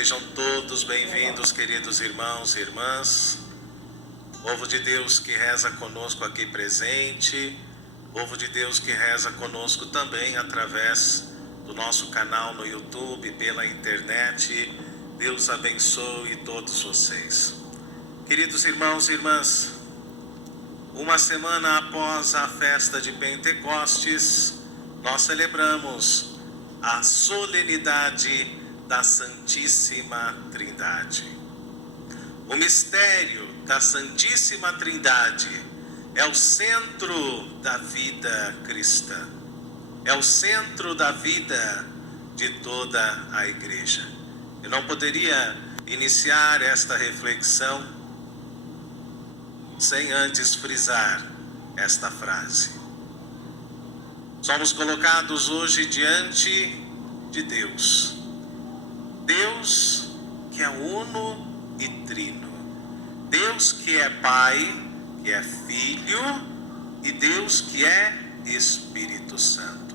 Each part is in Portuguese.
Sejam todos bem-vindos, queridos irmãos e irmãs. Povo de Deus que reza conosco aqui presente, povo de Deus que reza conosco também através do nosso canal no YouTube, pela internet. Deus abençoe todos vocês. Queridos irmãos e irmãs, uma semana após a festa de Pentecostes, nós celebramos a solenidade da Santíssima Trindade. O mistério da Santíssima Trindade é o centro da vida cristã, é o centro da vida de toda a igreja. Eu não poderia iniciar esta reflexão sem antes frisar esta frase. Somos colocados hoje diante de Deus. Deus que é uno e trino. Deus que é Pai, que é Filho e Deus que é Espírito Santo.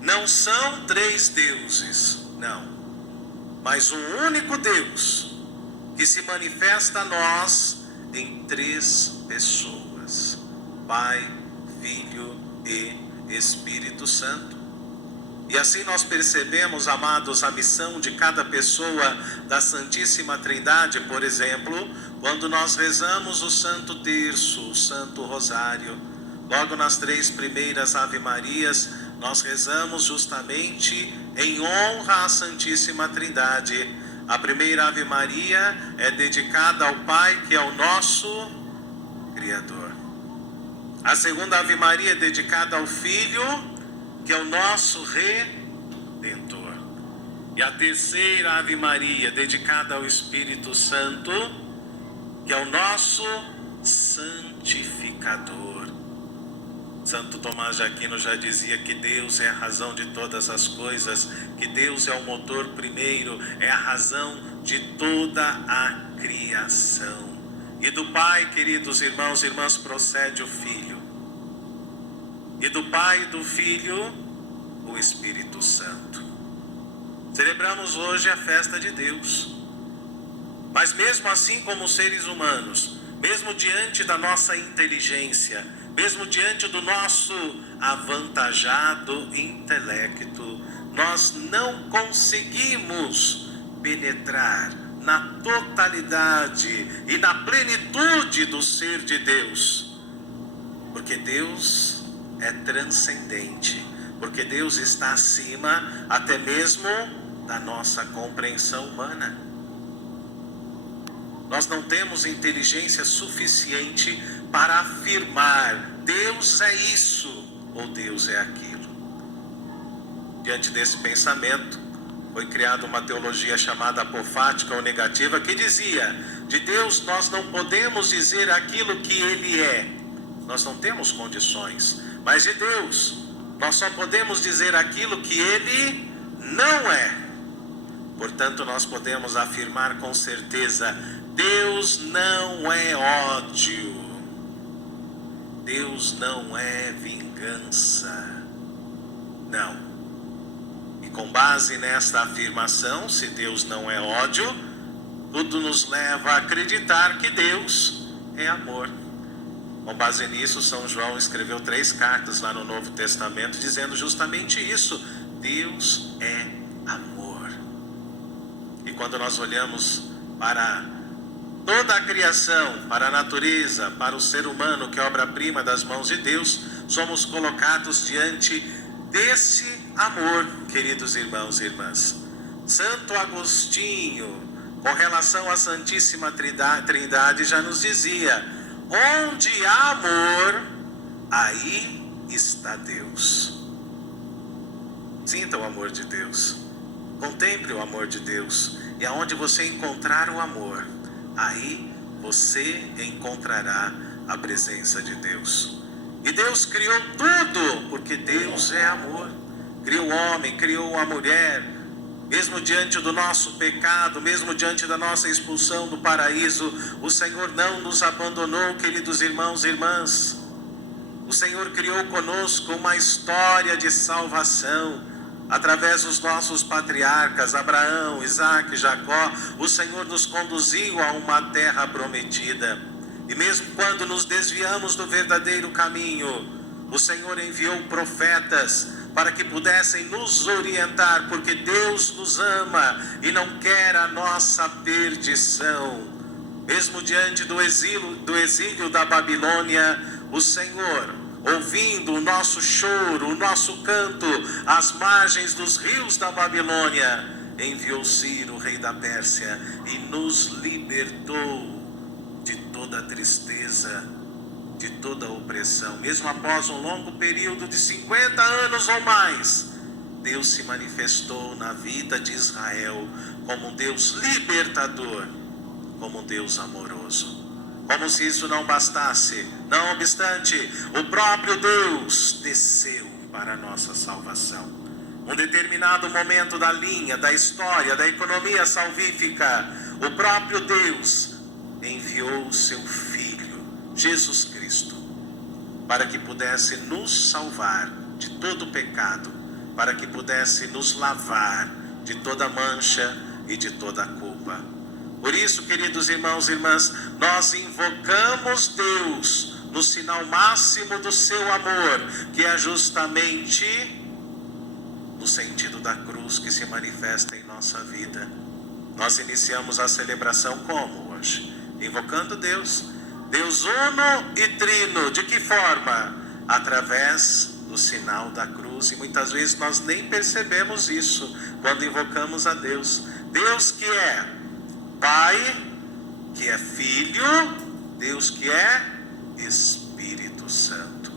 Não são três deuses, não. Mas um único Deus que se manifesta a nós em três pessoas: Pai, Filho e Espírito Santo. E assim nós percebemos, amados, a missão de cada pessoa da Santíssima Trindade. Por exemplo, quando nós rezamos o Santo Terço, o Santo Rosário, logo nas três primeiras Ave Marias, nós rezamos justamente em honra à Santíssima Trindade. A primeira Ave Maria é dedicada ao Pai, que é o nosso Criador. A segunda Ave Maria é dedicada ao Filho, que é o nosso Redentor. E a terceira Ave Maria, dedicada ao Espírito Santo, que é o nosso Santificador. Santo Tomás de Aquino já dizia que Deus é a razão de todas as coisas, que Deus é o motor primeiro, é a razão de toda a criação. E do Pai, queridos irmãos e irmãs, procede o Filho. E do Pai e do Filho, o Espírito Santo. Celebramos hoje a festa de Deus. Mas mesmo assim, como seres humanos, mesmo diante da nossa inteligência, mesmo diante do nosso avantajado intelecto, nós não conseguimos penetrar na totalidade e na plenitude do ser de Deus. Porque Deus é transcendente, porque Deus está acima até mesmo da nossa compreensão humana. Nós não temos inteligência suficiente para afirmar Deus é isso ou Deus é aquilo. Diante desse pensamento, foi criada uma teologia chamada apofática ou negativa, que dizia: de Deus nós não podemos dizer aquilo que Ele é, nós não temos condições. Mas de Deus, nós só podemos dizer aquilo que Ele não é. Portanto, nós podemos afirmar com certeza: Deus não é ódio. Deus não é vingança. Não. E com base nesta afirmação, se Deus não é ódio, tudo nos leva a acreditar que Deus é amor. Com base nisso, São João escreveu 3 cartas lá no Novo Testamento, dizendo justamente isso: Deus é amor. E quando nós olhamos para toda a criação, para a natureza, para o ser humano, que é obra-prima das mãos de Deus, somos colocados diante desse amor, queridos irmãos e irmãs. Santo Agostinho, com relação à Santíssima Trindade, já nos dizia: onde há amor, aí está Deus. Sinta o amor de Deus, contemple o amor de Deus, e aonde você encontrar o amor, aí você encontrará a presença de Deus. E Deus criou tudo, porque Deus é amor. Criou o homem, criou a mulher. Mesmo diante do nosso pecado, mesmo diante da nossa expulsão do paraíso, o Senhor não nos abandonou, queridos irmãos e irmãs. O Senhor criou conosco uma história de salvação. através dos nossos patriarcas, Abraão, Isaque, Jacó, o Senhor nos conduziu a uma terra prometida. E mesmo quando nos desviamos do verdadeiro caminho, o Senhor enviou profetas para que pudessem nos orientar, porque Deus nos ama e não quer a nossa perdição. Mesmo diante do exílio da Babilônia, o Senhor, ouvindo o nosso choro, o nosso canto, às margens dos rios da Babilônia, enviou Ciro, rei da Pérsia, e nos libertou de toda a tristeza, de toda a opressão. Mesmo após um longo período de 50 anos ou mais, Deus se manifestou na vida de Israel como um Deus libertador, como um Deus amoroso. Como se isso não bastasse, não obstante, o próprio Deus desceu para a nossa salvação. Um determinado momento da linha, da história, da economia salvífica, o próprio Deus enviou o seu Filho, Jesus Cristo, para que pudesse nos salvar de todo o pecado, para que pudesse nos lavar de toda mancha e de toda culpa. Por isso, queridos irmãos e irmãs, nós invocamos Deus no sinal máximo do seu amor, que é justamente no sentido da cruz que se manifesta em nossa vida. Nós iniciamos a celebração como hoje? Invocando Deus. Deus uno e trino. De que forma? Através do sinal da cruz. E muitas vezes nós nem percebemos isso quando invocamos a Deus. Deus que é Pai, que é Filho, Deus que é Espírito Santo.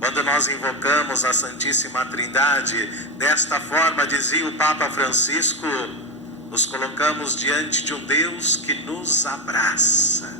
Quando nós invocamos a Santíssima Trindade, desta forma, dizia o Papa Francisco, nos colocamos diante de um Deus que nos abraça.